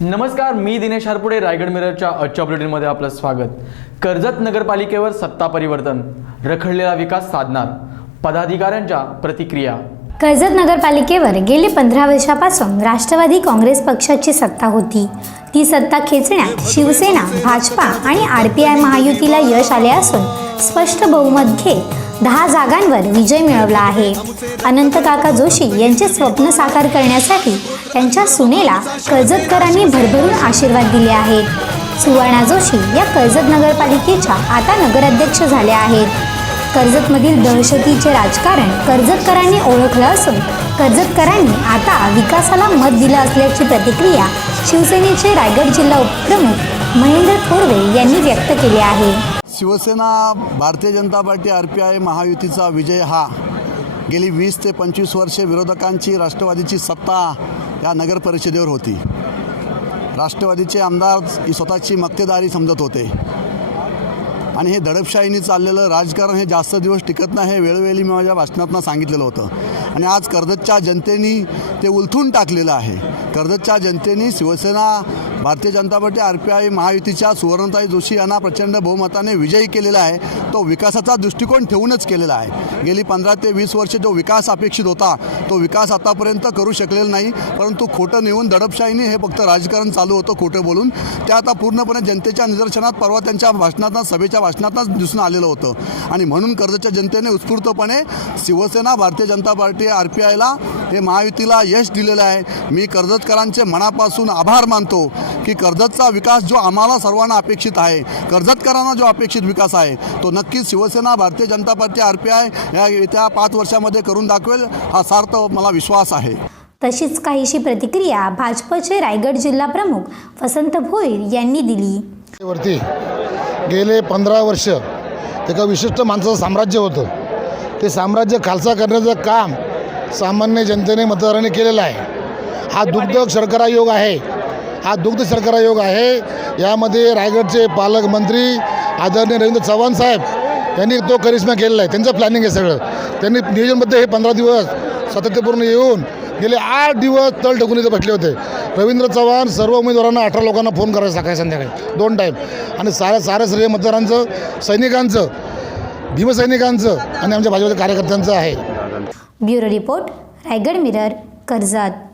नमस्कार मी दिनेश हरपुडे रायगड मिररच्या आजच्या बुलेटिनमध्ये आपलं स्वागत. कर्जत नगरपालिकेवर सत्ता परिवर्तन रखडलेला विकास साधणार पदाधिकाऱ्यांच्या प्रतिक्रिया. कर्जत नगरपालिकेवर गेले पंधरा वर्षापासून राष्ट्रवादी काँग्रेस पक्षाची सत्ता होती. ती सत्ता खेचण्यात शिवसेना भाजपा आणि आर पी आय महायुतीला यश आले असून स्पष्ट बहुमत घेत दहा जागांवर विजय मिळवला आहे. अनंत काका जोशी यांचे स्वप्न साकार करण्यासाठी त्यांच्या सुनेला कर्जतकरांनी भरभरून आशीर्वाद दिले आहेत. सुवर्णा जोशी या कर्जत नगरपालिकेच्या आता नगराध्यक्ष झाल्या आहेत. कर्जतमधील दहशतीचे राजकारण कर्जतकरांनी ओळखलं असून कर्जतकरांनी आता विकासाला मत दिलं असल्याची प्रतिक्रिया शिवसेनेचे रायगड जिल्हा उपप्रमुख महेंद्र थोरवे यांनी व्यक्त केली आहे. Shivsena Bharatiya Janata party R P I महायुतीचा विजय हा. गेली वीस ते पंचवीस वर्षे विरोधकांची राष्ट्रवादीची सत्ता या नगर परिषदेवर होती. राष्ट्रवादीचे आमदार ही स्वतःची मक्तेदारी समजत होते. आणि हे दडपशाहीने चाललेलं राजकारण हे जास्त दिवस टिकत नाही हे वेळोवेळी मी माझ्या भाषणातनं सांगितलेलं होतं. आणि आज कर्जतच्या जनतेनी ते उलथून टाकलेलं आहे. कर्जतच्या जनतेनी Shivsena Bharatiya Janata party R P I महायुतीच्या सुवर्णताई जोशी यांना प्रचंड बहुमताने विजयी केलेला आहे. तो विकासाचा दृष्टिकोन ठेवूनच केलेला आहे. गेली पंधरा ते वीस वर्ष जो विकास अपेक्षित होता तो विकास आतापर्यंत करू शकलेला नाही. परंतु खोटं नेऊन दडपशाहीने हे फक्त राजकारण चालू होतं खोटं बोलून. ते आता पूर्णपणे जनतेच्या निदर्शनात परवा त्यांच्या भाषणातनं सभेच्या भाषणातनंच दिसून आलेलं होतं. आणि म्हणून कर्जच्या जनतेने उत्स्फूर्तपणे Shiv Sena Bharatiya Janata party R P आयला हे महायुतीला यश दिलेलं आहे. मी कर्जतकरांचे मनापासून आभार मानतो की कर्जतचा विकास जो आम्हाला सर्वांना अपेक्षित आहे कर्जतकरांना जो अपेक्षित विकास आहे तो नक्कीच Shivsena Bharatiya Janata party R P I या येत्या पाच वर्षामध्ये करून दाखवेल हा सार्थ मला विश्वास आहे. तशीच काहीशी प्रतिक्रिया भाजपचे रायगड जिल्हा प्रमुख वसंत भोईर यांनी दिली. वरती गेले पंधरा वर्ष एका विशिष्ट माणसाचं साम्राज्य होतं. ते साम्राज्य खालसा करण्याचं काम सामान्य जनतेने मतदारांनी केलेला आहे. हा दुग्ध शर्करा योग आहे. हा दुग्ध शर्करा योग आहे. यामध्ये रायगडचे पालकमंत्री आदरणीय रवींद्र चव्हाण साहेब यांनी तो करिश्मा केलेला आहे. त्यांचं प्लॅनिंग आहे सगळं. त्यांनी नियोजनबद्ध हे पंधरा दिवस सातत्यपूर्ण येऊन गेले आठ दिवस तळ ठोकून इथे बसले होते. रवींद्र चव्हाण सर्व उमेदवारांना अठरा लोकांना फोन करायचा सकाळी संध्याकाळी. दोन टाईम आणि साऱ्या साऱ्या श्रेय मतदारांचं सैनिकांचं भीमसैनिकांचं आणि आमच्या भाजपच्या कार्यकर्त्यांचं आहे. Bureau report Raigad Mirror Karjat.